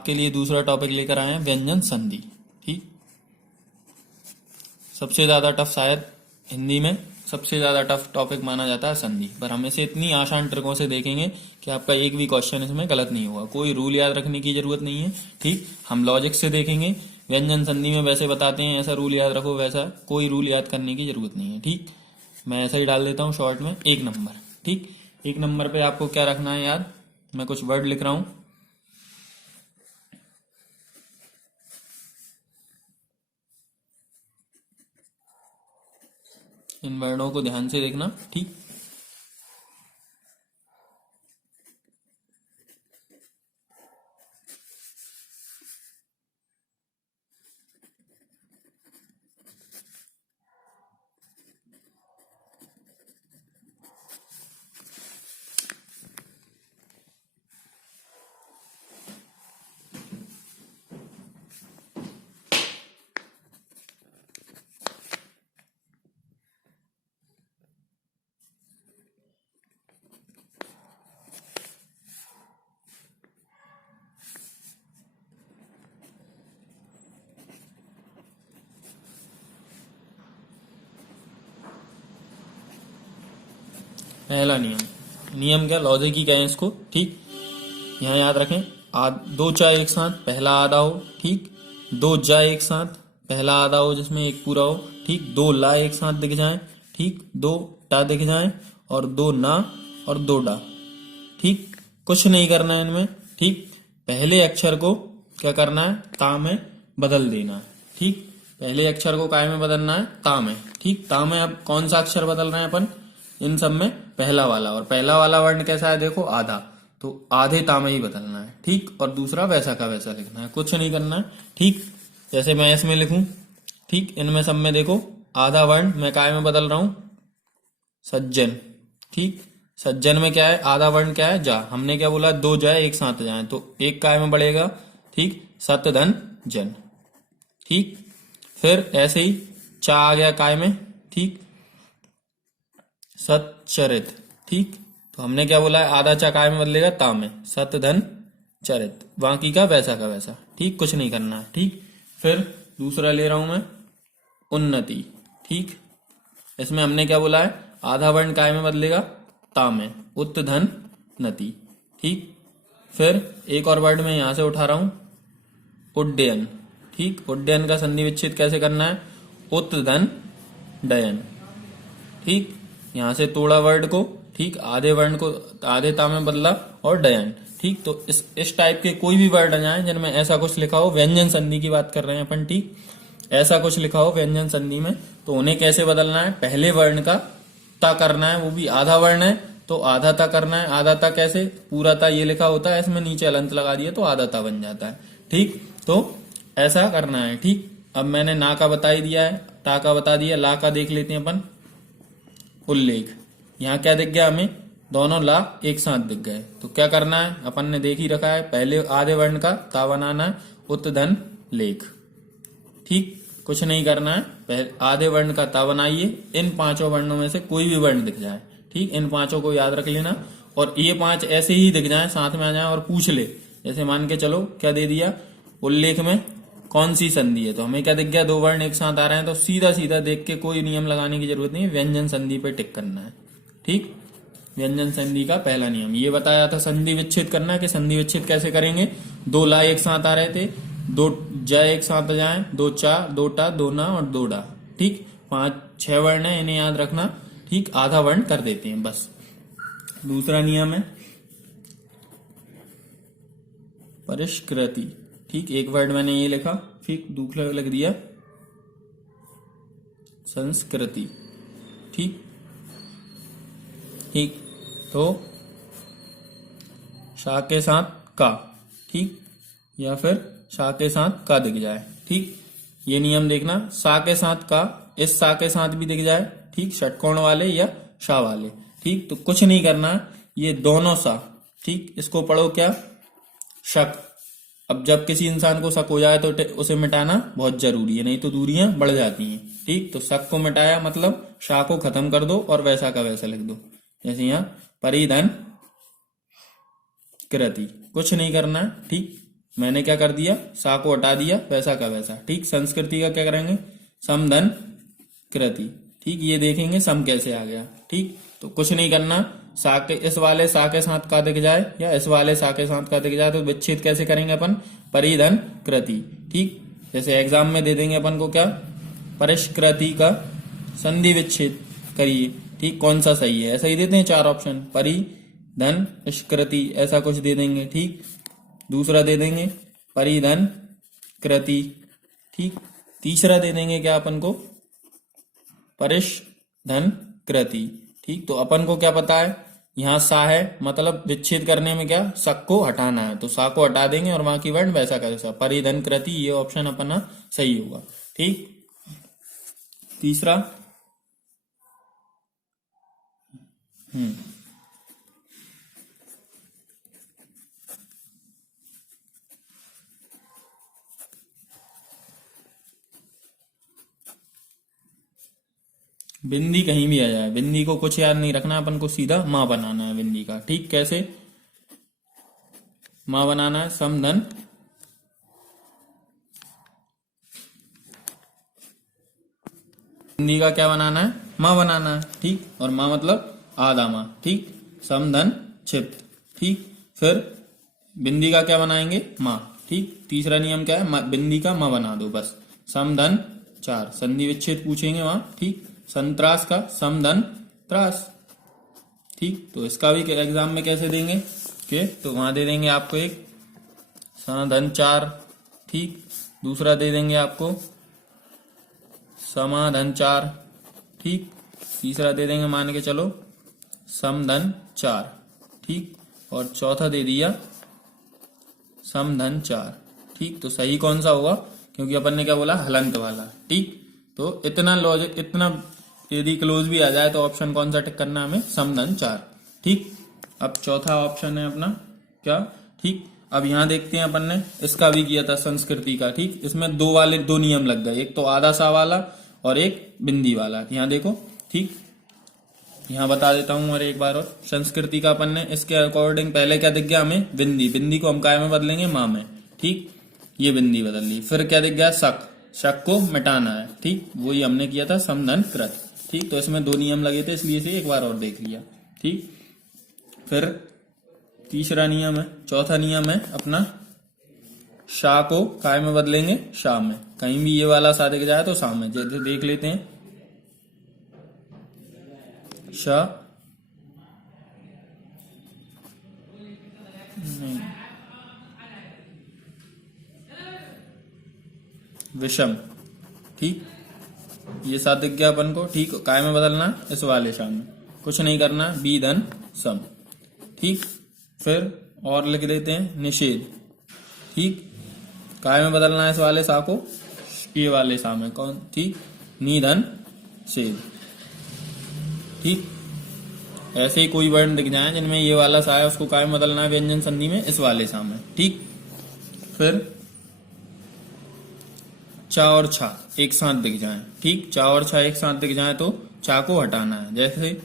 आपके लिए दूसरा टॉपिक लेकर आए हैं व्यंजन संधि। ठीक, सबसे ज्यादा टफ, शायद हिंदी में सबसे ज्यादा टफ टॉपिक माना जाता है संधि, पर हम इसे इतनी आसान ट्रिकों से देखेंगे कि आपका एक भी क्वेश्चन इसमें गलत नहीं होगा। कोई रूल याद रखने की जरूरत नहीं है। ठीक, हम लॉजिक से देखेंगे। व्यंजन संधि में वैसे बताते हैं ऐसा रूल याद रखो, वैसा कोई रूल याद करने की जरूरत नहीं है। ठीक, मैं ऐसा ही डाल देता हूँ शॉर्ट में 1 नंबर। ठीक, 1 नंबर पे आपको क्या रखना है याद, मैं कुछ वर्ड लिख रहा हूं, इन वर्णों को ध्यान से देखना। ठीक, पहला नियम, नियम क्या, लॉजिक ही कहें इसको। ठीक, यहाँ याद रखें, दो चा एक साथ पहला आधा हो। ठीक, दो जा एक साथ पहला आधा हो जिसमें एक पूरा हो। ठीक, दो ला एक साथ दिख जाए। ठीक, दो टा दिख जाए, और दो ना और दो डा। ठीक, कुछ नहीं करना है इनमें। ठीक, पहले अक्षर को क्या करना है, ता में बदल देना है। ठीक, पहले अक्षर को काय में बदलना है, ता में। ठीक, ता में अब कौन सा अक्षर बदल रहे हैं अपन, इन सब में पहला वाला, और पहला वाला वर्ण कैसा है देखो, आधा, तो आधे ता में ही बदलना है। ठीक, और दूसरा वैसा का वैसा लिखना है, कुछ नहीं करना है। ठीक, जैसे मैं इसमें लिखूं, ठीक, इनमें सब में देखो आधा वर्ण मैं काय में बदल रहा हूं, सज्जन। ठीक, सज्जन में क्या है, आधा वर्ण क्या है, जा। हमने क्या बोला, दो जाए एक साथ जाए, तो एक काय में बढ़ेगा। ठीक, सत धन जन। ठीक, फिर ऐसे ही चा आ गया काय में। ठीक, सच्चरित। ठीक, तो हमने क्या बोला है, आधा चा काय में बदलेगा, ता में, सत धन चरित, बाकी का वैसा। ठीक, कुछ नहीं करना है। ठीक, फिर दूसरा ले रहा हूं मैं, उन्नति। ठीक, इसमें हमने क्या बोला है, आधा वर्ण काय में बदलेगा, ता में, उत धन नति। ठीक, फिर एक और वर्ड में यहां से उठा रहा हूं, उड्डयन। ठीक, उड्डयन का संधि विच्छेद कैसे करना है, उत धन डयन। ठीक, यहां से तोड़ा वर्ड को। ठीक, आधे वर्ण को आधे ता में बदला, और डयन। ठीक, तो इस टाइप के कोई भी वर्ड आ जाए जिनमें ऐसा कुछ लिखा हो, व्यंजन संधि की बात कर रहे हैं अपन। ठीक, ऐसा कुछ लिखा हो व्यंजन संधि में, तो उन्हें कैसे बदलना है, पहले वर्ण का ता करना है, वो भी आधा वर्ण है तो आधा ता करना है। आधा ता कैसे, पूरा ता ये लिखा होता है, इसमें नीचे अलंत लगा दिया तो आधा ता बन जाता है। ठीक, तो ऐसा करना है। ठीक, अब मैंने ना का बता ही दिया है, ता का बता दिया, ला का देख लेते हैं अपन, उल्लेख। यहाँ क्या दिख गया हमें, दोनों ला एक साथ दिख गए, तो क्या करना है, अपन ने देख ही रखा है, पहले आधे वर्ण का ता बनाना है, उत धन लेख। ठीक, कुछ नहीं करना है, पहले आधे वर्ण का ता बनाइए, इन पांचों वर्णों में से कोई भी वर्ण दिख जाए। ठीक, इन पांचों को याद रख लेना, और ये 5 ऐसे ही दिख जाए, साथ में आ जाए और पूछ ले। जैसे मान के चलो क्या दे दिया, उल्लेख में कौन सी संधि है, तो हमें क्या दिख गया, 2 वर्ण एक साथ आ रहे हैं, तो सीधा सीधा देख के कोई नियम लगाने की जरूरत नहीं है, व्यंजन संधि पे टिक करना है। ठीक, व्यंजन संधि का पहला नियम ये बताया था, संधि विच्छेद करना है, कि संधि विच्छेद कैसे करेंगे। 2 ला एक साथ आ रहे थे, 2 जा एक साथ जाए, 2 चा, 2 टा, 2 ना और 2 डा। ठीक, 5-6 वर्ण है, इन्हें याद रखना। ठीक, आधा वर्ण कर देते हैं बस। दूसरा नियम है परिष्कृति। ठीक, एक वर्ड मैंने ये लिखा, फिर दूसरा लिख दिया संस्कृति। ठीक, ठीक, तो शा के साथ का। ठीक, या फिर शा के साथ का दिख जाए। ठीक, ये नियम देखना, सा के साथ का इस सा के साथ भी दिख जाए। ठीक, षटकोण वाले या शा वाले। ठीक, तो कुछ नहीं करना, ये दोनों सा। ठीक, इसको पढ़ो क्या, शक। अब जब किसी इंसान को शक हो जाए तो उसे मिटाना बहुत जरूरी है, नहीं तो दूरियां बढ़ जाती हैं। ठीक, तो शक को मिटाया मतलब शा को खत्म कर दो और वैसा का वैसा लिख दो, जैसे यहाँ परिधन कृति। कुछ नहीं करना। ठीक, मैंने क्या कर दिया, सा को हटा दिया, वैसा का वैसा। ठीक, संस्कृति का क्या करेंगे, सम धन कृति। ठीक, ये देखेंगे सम कैसे आ गया। ठीक, तो कुछ नहीं करना, सा के इस वाले सा के साथ का दिख जाए या इस वाले सा के साथ का दिख जाए तो विच्छेद कैसे करेंगे अपन, परिधन कृति। ठीक, जैसे एग्जाम में दे देंगे अपन को क्या, परिष्कृति का संधि विच्छेद करिए। ठीक, कौन सा सही है, ऐसा ही देते हैं 4 ऑप्शन, परिधन निष्कृति ऐसा कुछ दे देंगे। ठीक, दूसरा दे देंगे परिधन कृति। ठीक, तीसरा दे देंगे क्या अपन को, परिष्धन कृति। ठीक, तो अपन को क्या पता है, यहाँ सा है, मतलब विच्छेद करने में क्या, सक को हटाना है, तो सा को हटा देंगे और वहां की वर्ण वैसा का वैसा, परिधन कृति, ये ऑप्शन अपना सही होगा। ठीक, तीसरा बिंदी कहीं भी आ जाए, बिंदी को कुछ याद नहीं रखना, अपन को सीधा माँ बनाना है बिंदी का। ठीक, कैसे माँ बनाना है, समधन बिंदी का क्या बनाना है, माँ बनाना है। ठीक, और माँ मतलब आधा माँ। ठीक, समधन छिप्त। ठीक, फिर बिंदी का क्या बनाएंगे, माँ। ठीक, तीसरा नियम क्या है, बिंदी का माँ बना दो बस। समधन चार, संधि विच्छेद पूछेंगे वहां। ठीक, संत्रास का समधन त्रास। ठीक, तो इसका भी एग्जाम में कैसे देंगे के, तो वहां दे देंगे आपको एक समाधन 4। ठीक, दूसरा दे देंगे आपको समाधन 4। ठीक, तीसरा दे देंगे मान के चलो समधन 4। ठीक, और चौथा दे दिया समधन 4। ठीक, तो सही कौन सा होगा, क्योंकि अपन ने क्या बोला, हलंत वाला। ठीक, तो इतना लॉजिक, इतना यदि क्लोज भी आ जाए तो ऑप्शन कौन सा टिक करना हमें, समधन 4। ठीक, अब चौथा ऑप्शन है अपना क्या। ठीक, अब यहां देखते हैं अपन ने इसका भी किया था संस्कृति का। ठीक, इसमें दो नियम लग गए, एक तो आधा सा वाला और एक बिंदी वाला। यहाँ देखो। ठीक, यहाँ बता देता हूँ और एक बार और, संस्कृति का अपन ने इसके अकॉर्डिंग पहले क्या दिख गया हमें, बिंदी। बिंदी को हम काय में बदलेंगे, माँ में। ठीक, ये बिंदी बदल ली। फिर क्या दिख गया, शक। शक को मिटाना है। ठीक, वही हमने किया था समधन कृत। ठीक, तो इसमें 2 नियम लगे थे, इसलिए से एक बार और देख लिया। ठीक, फिर तीसरा नियम है, चौथा नियम है अपना, शाह को काय में बदलेंगे, शाह में। कहीं भी ये वाला सा दिख जाए तो शाह में। जैसे देख लेते हैं, शाह नहीं, विषम। ठीक, ये साथ दिख गया अपन को। ठीक, काय में बदलना, इस वाले शाह में, कुछ नहीं करना, बी धन सम। ठीक, फिर और लिख देते हैं निषेध। ठीक, काय में बदलना है इस वाले सा को, ये वाले सा में। कौन, ठीक, निधन छेद। ठीक, ऐसे ही कोई वर्ण दिख जाए जिनमें ये वाला सा है, उसको काय में बदलना है व्यंजन संधि में, इस वाले सा में। ठीक, फिर चा और छा एक साथ दिख जाए। ठीक, चा और छा एक साथ दिख जाए तो चा को हटाना है। जैसे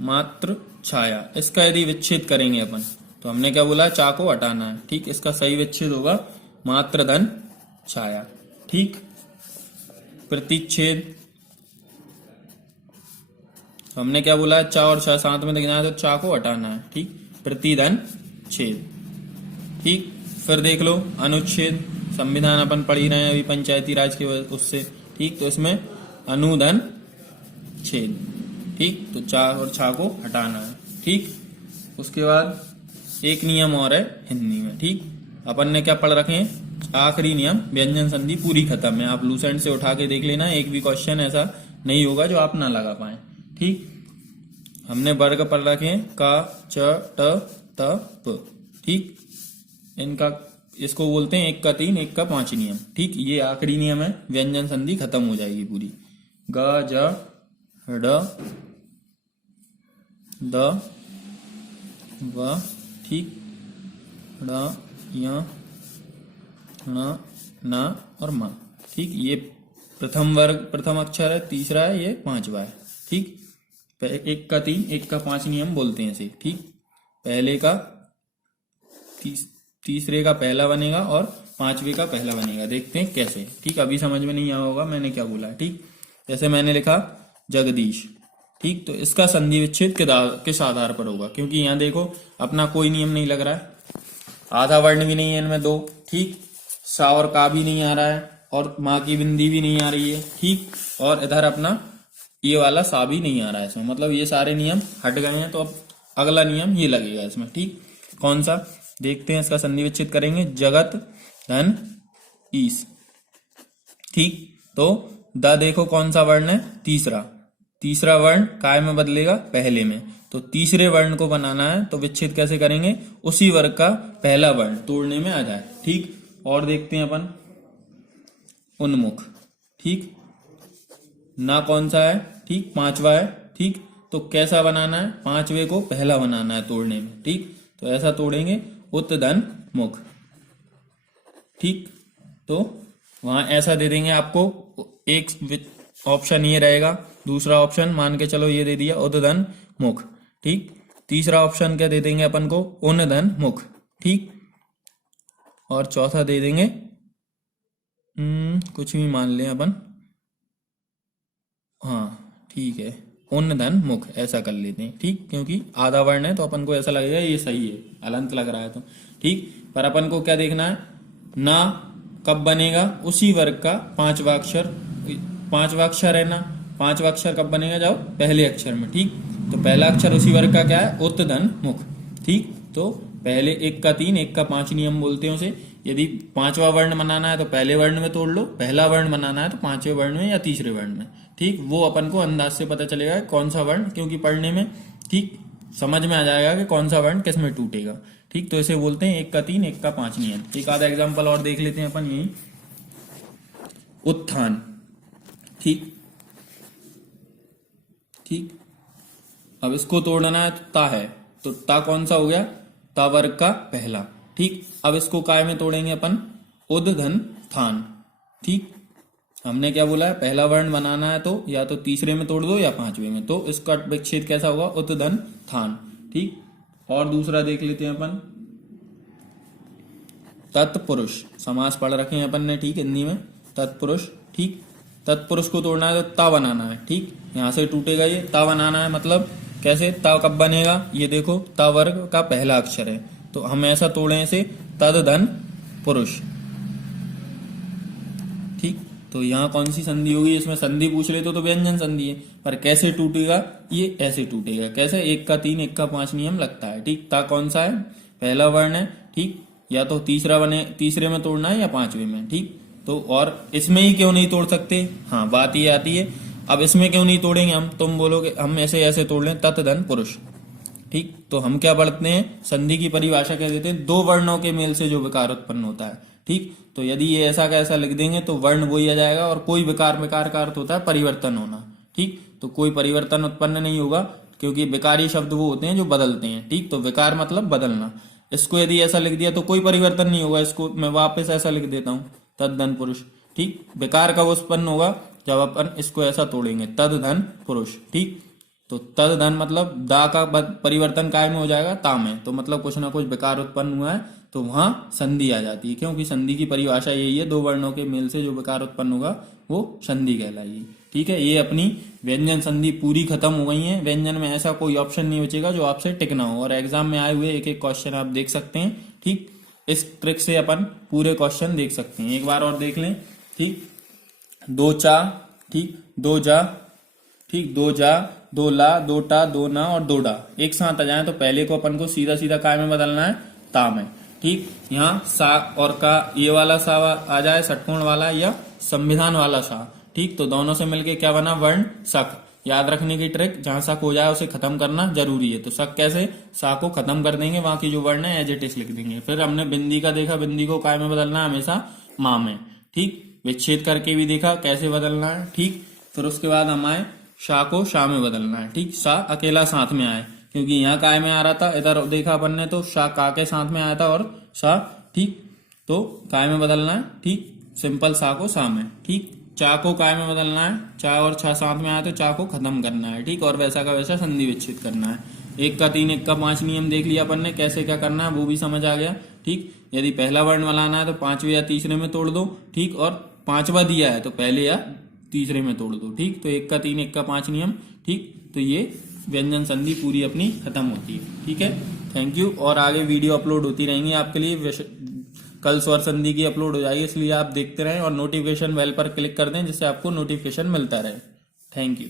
मात्र छाया, इसका यदि विच्छेद करेंगे अपन तो हमने क्या बोला, चा को हटाना है। ठीक, इसका सही विच्छेद होगा मात्र धन छाया। ठीक, प्रतिच्छेद, हमने क्या बोला, चा और छा साथ में दिख जाए तो चा को हटाना है। ठीक, प्रतिधन छेद। ठीक, फिर देख लो अनुच्छेद, संविधान अपन पढ़ ही रहे हैं अभी पंचायती राज के उससे। ठीक, तो इसमें अनुधन छेद। ठीक, तो चा और छा को हटाना है। ठीक, उसके बाद एक नियम और है हिंदी में। ठीक, अपन ने क्या पढ़ रखे हैं, आखिरी नियम, व्यंजन संधि पूरी खत्म है। आप लूसेंट से उठा के देख लेना, एक भी क्वेश्चन ऐसा नहीं होगा जो आप ना लगा पाए। ठीक, हमने वर्ग पढ़ रखे हैं का, च, ट, त, प। ठीक, इनका, इसको बोलते हैं 1 का 3, 1 का 5 नियम। ठीक, ये आखिरी नियम है, व्यंजन संधि खत्म हो जाएगी पूरी। ग, ज, ड, द, व। ठीक, ड़, य, ण, न और म। ठीक, ये प्रथम वर्ग, प्रथम अक्षर है, तीसरा है, ये 5वां है। ठीक, 1 का 3, 1 का 5 नियम बोलते हैं इसे। ठीक, पहले का तीसरे का पहला बनेगा और पांचवे का पहला बनेगा। देखते हैं कैसे। ठीक, अभी समझ में नहीं आया होगा मैंने क्या बोला। ठीक, जैसे मैंने लिखा जगदीश। ठीक, तो इसका संधि विच्छेद किस आधार पर होगा, क्योंकि यहाँ देखो अपना कोई नियम नहीं लग रहा है, आधा वर्ण भी नहीं है इनमें दो। ठीक, सा और का भी नहीं आ रहा है और माँ की बिंदी भी नहीं आ रही है। ठीक, और इधर अपना ये वाला सा भी नहीं आ रहा है इसमें, मतलब ये सारे नियम हट गए हैं। तो अब अगला नियम ये लगेगा इसमें। ठीक, कौन सा, देखते हैं। इसका संधि विच्छेद करेंगे, जगत धन ईस। ठीक, तो द देखो कौन सा वर्ण है, तीसरा। तीसरा वर्ण काय में बदलेगा, पहले में। तो तीसरे वर्ण को बनाना है तो विच्छेद कैसे करेंगे, उसी वर्ग का पहला वर्ण तोड़ने में आ जाए। ठीक, और देखते हैं अपन उन्मुख। ठीक, ना कौन सा है, ठीक, पांचवा है। ठीक, तो कैसा बनाना है, पांचवे को पहला बनाना है तोड़ने में। ठीक, तो ऐसा तोड़ेंगे, उत धन मुख। ठीक, तो वहां ऐसा दे देंगे आपको। एक ऑप्शन ये रहेगा, दूसरा ऑप्शन मान के चलो ये दे दिया उद धन मुख। ठीक, तीसरा ऑप्शन क्या दे देंगे अपन को, उन धन मुख। ठीक, और चौथा दे देंगे कुछ भी मान लें अपन, हाँ ठीक है, उन धन मुख ऐसा कर लेते हैं। ठीक, क्योंकि आधा वर्ण है तो अपन को ऐसा लगेगा ये सही है, अलंत लग रहा है तो। ठीक, पर अपन को क्या देखना है, ना कब बनेगा, उसी वर्ग का पांचवा अक्षर। पांचवा अक्षर है ना, पांचवा अक्षर कब बनेगा, जब पहले अक्षर में। ठीक, तो पहला अक्षर उसी वर्ग का क्या है, उत धन मुख। ठीक, तो पहले एक का 3 एक का 5 नियम बोलते हैं उसे। यदि पांचवा वर्ण बनाना है तो पहले वर्ण में तोड़ लो, पहला वर्ण बनाना है तो पांचवें वर्ण में या तीसरे वर्ण में। ठीक, वो अपन को अंदाज से पता चलेगा कौन सा वर्ण, क्योंकि पढ़ने में ठीक समझ में आ जाएगा कि कौन सा वर्ण किस में टूटेगा। ठीक, तो इसे बोलते हैं एक का 3 एक का 5 नियम। एक आधा एग्जाम्पल और देख लेते हैं अपन, यही उत्थान। ठीक, ठीक, अब इसको तोड़ना है तो ता है, तो ता कौन सा हो गया, ता वर्ग का पहला। ठीक, अब इसको काय में तोड़ेंगे अपन, उद धन थान। ठीक, हमने क्या बोला है, पहला वर्ण बनाना है तो या तो तीसरे में तोड़ दो या पांचवे में, तो इसका विच्छेद कैसा होगा, उत धन थान। ठीक, और दूसरा देख लेते हैं अपन, तत्पुरुष। समास पढ़ रखे हैं अपन ने, ठीक, हिंदी में, तत्पुरुष। ठीक, तत्पुरुष को तोड़ना है तो ता बनाना है। ठीक, यहां से टूटेगा ये, ता बनाना है, मतलब कैसे, ता कब बनेगा, ये देखो ता वर्ग का पहला अक्षर है, तो हम ऐसा तोड़े इसे, तद धन पुरुष। ठीक, तो यहाँ कौन सी संधि होगी, इसमें संधि पूछ ले तो व्यंजन संधि है, पर कैसे टूटेगा, ये ऐसे टूटेगा। कैसे, एक का 3 एक का 5 नियम लगता है। ठीक, ता कौन सा है, पहला वर्ण है। ठीक, या तो तीसरा बने, तीसरे में तोड़ना है या पांचवे में। ठीक, तो और इसमें ही क्यों नहीं तोड़ सकते, हाँ बात ये आती है। अब इसमें क्यों नहीं तोड़ेंगे हम, तुम बोलोगे हम ऐसे ऐसे तोड़ लें, तत् धन पुरुष। ठीक, तो हम क्या पढ़ते हैं, संधि की परिभाषा क्या देते हैं, दो वर्णों के मेल से जो विकार उत्पन्न होता है। ठीक, तो यदि ये ऐसा का ऐसा लिख देंगे तो वर्ण वही आ जाएगा, और कोई विकार, विकार का अर्थ होता है परिवर्तन होना। ठीक, तो कोई परिवर्तन उत्पन्न नहीं होगा, क्योंकि विकारी शब्द वो होते हैं जो बदलते हैं। ठीक, तो विकार मतलब बदलना। इसको यदि ऐसा लिख दिया तो कोई परिवर्तन नहीं होगा, इसको मैं वापस ऐसा लिख देता हूं, तद धन पुरुष। ठीक, विकार कब उत्पन्न होगा, जब अपन इसको ऐसा तोड़ेंगे, तद धन पुरुष। ठीक, तो तद धन मतलब दा का परिवर्तन काय में हो जाएगा, ता में, तो मतलब कुछ ना कुछ विकार उत्पन्न हुआ है, तो वहां संधि आ जाती है। क्योंकि संधि की परिभाषा यही है, दो वर्णों के मेल से जो विकार उत्पन्न होगा वो संधि कहलाएगी। ठीक है, ये अपनी व्यंजन संधि पूरी खत्म हो गई है। व्यंजन में ऐसा कोई ऑप्शन नहीं बचेगा जो आपसे टिकना हो, और एग्जाम में आए हुए एक एक क्वेश्चन आप देख सकते हैं। ठीक, इस ट्रिक से अपन पूरे क्वेश्चन देख सकते हैं। एक बार और देख लें। ठीक, दो चा, ठीक, दो जा, ठीक, दो जा, दो ला, दो टा, दो ना और दो डा एक साथ आ जाए तो पहले को अपन को सीधा सीधा काय में बदलना है, ता में। ठीक, यहाँ सा और का ये वाला सा आ जाए, षटकोण वाला या संविधान वाला सा। ठीक, तो दोनों से मिलके क्या बना, वर्ण सक। याद रखने की ट्रिक, जहां सक हो जाए उसे खत्म करना जरूरी है। तो सक कैसे, सा को खत्म कर देंगे, वहां की जो वर्ण है एज इट इज लिख देंगे। फिर हमने बिंदी का देखा, बिंदी को काय में बदलना है हमेशा, माँ में। ठीक, विच्छेद करके भी देखा कैसे बदलना है। ठीक, फिर उसके बाद हम आए, शा को शा में बदलना है। ठीक, शा अकेला साथ में आए, क्योंकि यहाँ काय में आ रहा था, इधर देखा अपन ने तो शा का के साथ में आया था और शा। ठीक, तो काय में बदलना है। ठीक, सिंपल सा को सा में। ठीक, चा को काय में बदलना है, चा और छा साथ में आया तो चा को खत्म करना है। ठीक, और वैसा का वैसा संधि विच्छेद करना है। एक का 3 एक का 5 नियम देख लिया अपन ने, कैसे क्या करना है वो भी समझ आ गया। ठीक। यदि पहला वर्ण बनाना है तो पांचवें या तीसरे में तोड़ दो, ठीक। और पांचवा दिया है तो पहले या तीसरे में तोड़ दो, ठीक। तो 1 का 3 1 का 5 नियम, ठीक। तो ये व्यंजन संधि पूरी अपनी खत्म होती है, ठीक है। Thank you. और आगे वीडियो अपलोड होती रहेंगी आपके लिए, कल स्वर संधि की अपलोड हो जाएगी, इसलिए आप देखते रहें और नोटिफिकेशन बेल पर क्लिक कर दें जिससे आपको नोटिफिकेशन मिलता रहे। Thank you.